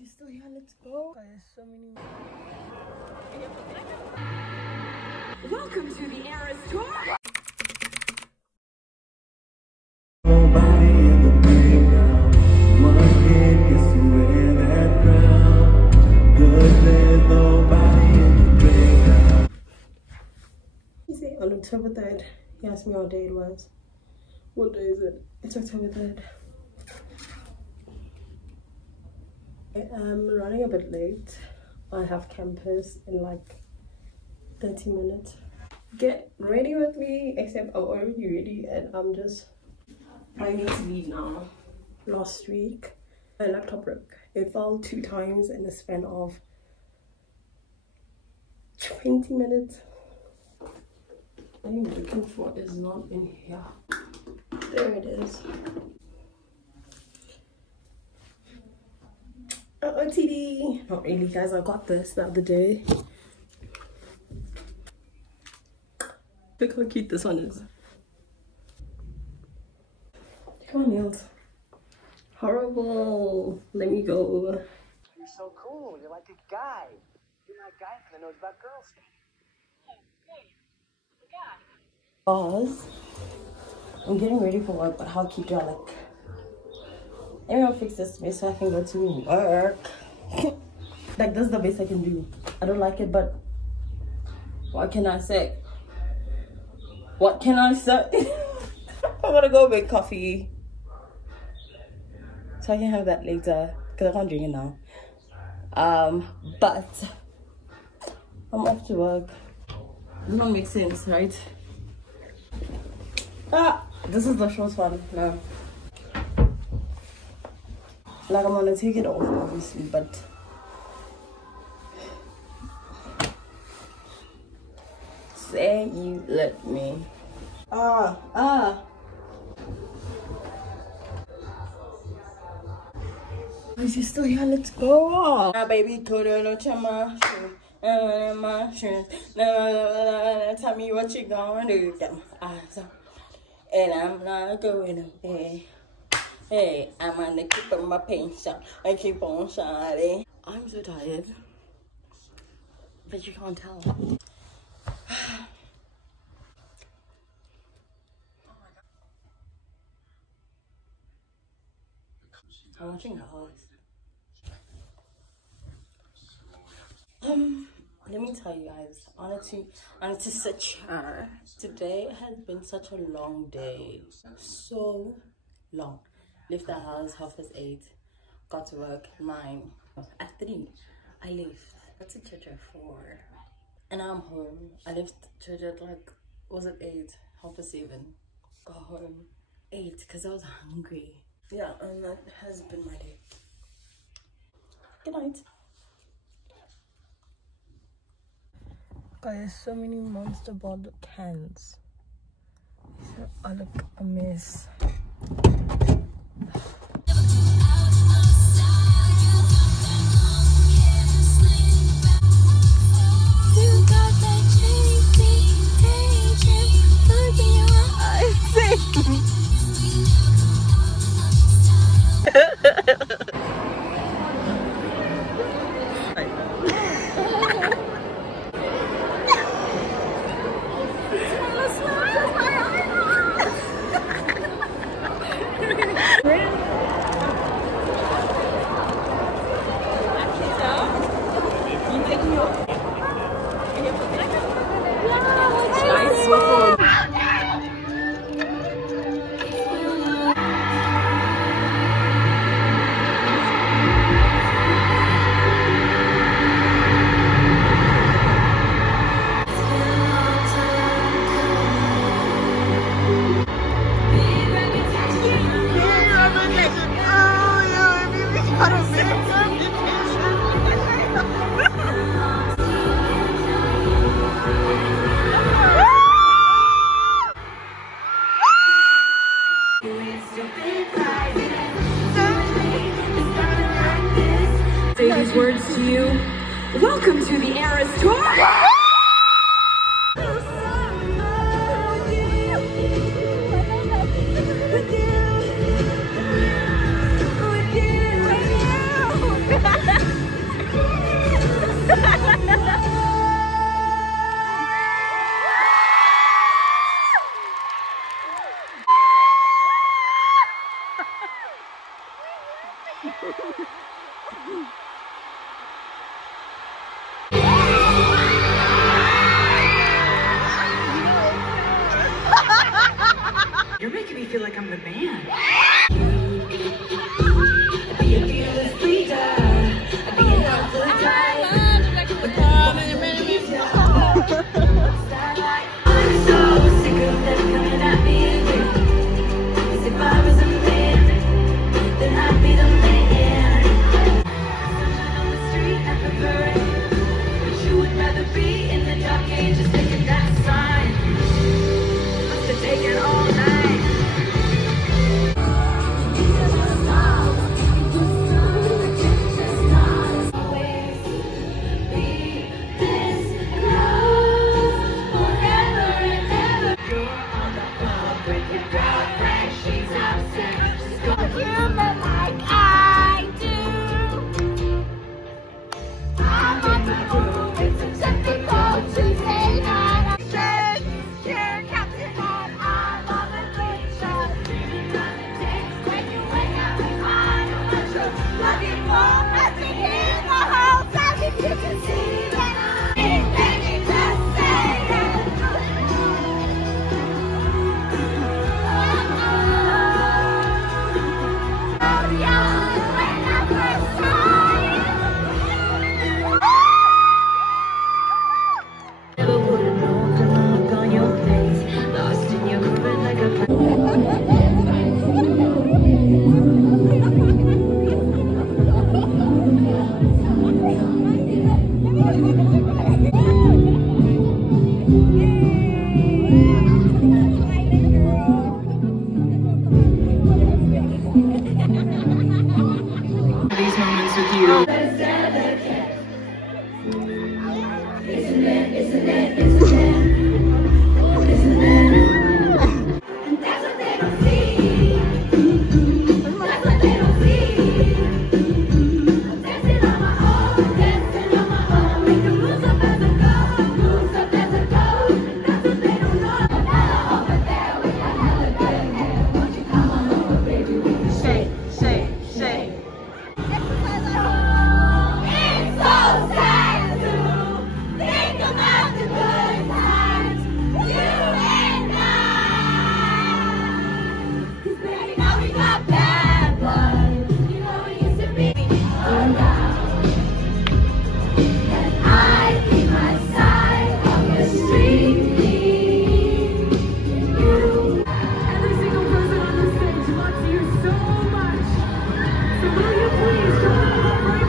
She's still here, let's go. There's so many. Welcome to the Eras Tour. You see, on October 3rd, he asked me what day it was. What day is it? It's October 3rd. I'm running a bit late. I have campus in like 30 minutes. Get ready with me, except I'm already ready and I need to leave now. Last week, my laptop broke. It fell 2 times in the span of 20 minutes. What I'm looking for is not in here. There it is. OTD. Not really, guys. I got this the other day. Look how cute this one is. Come on, nails. Horrible. Let me go. You're so cool. You're like a guy. You're not a guy that knows about girls. Pause. I'm getting ready for work, but how cute do I look? Everyone fix this mess so I can go to work. Like, this is the best I can do. I don't like it, but what can I say? What can I say? I'm gonna go make coffee so I can have that later because I can't drink it now. But I'm off to work. Does not make sense, right? This is the short one. No, like I'm gonna take it off obviously, but say you let me. Is he still here? Let's go. Baby, tell me what you gonna do. And I'm not going away. Hey, I'm gonna keep on my paint shot. I keep on shining. I'm so tired, but you can't tell. I'm watching House. Let me tell you guys, I wanted to sit here. Today has been such a long day. So long. Left the house 8:30. Got to work 9. At 3, I left. Got to church at 4. And I'm home. I left church at like, was it 8? 7:30. Got home 8 because I was hungry. Yeah, and that has been my day. Good night. Guys, so many Monster bottle cans. So I look a mess. Say these words to you. Welcome to the Eras Tour. You're making me feel like I'm the band. These moments with you. Will you please join me?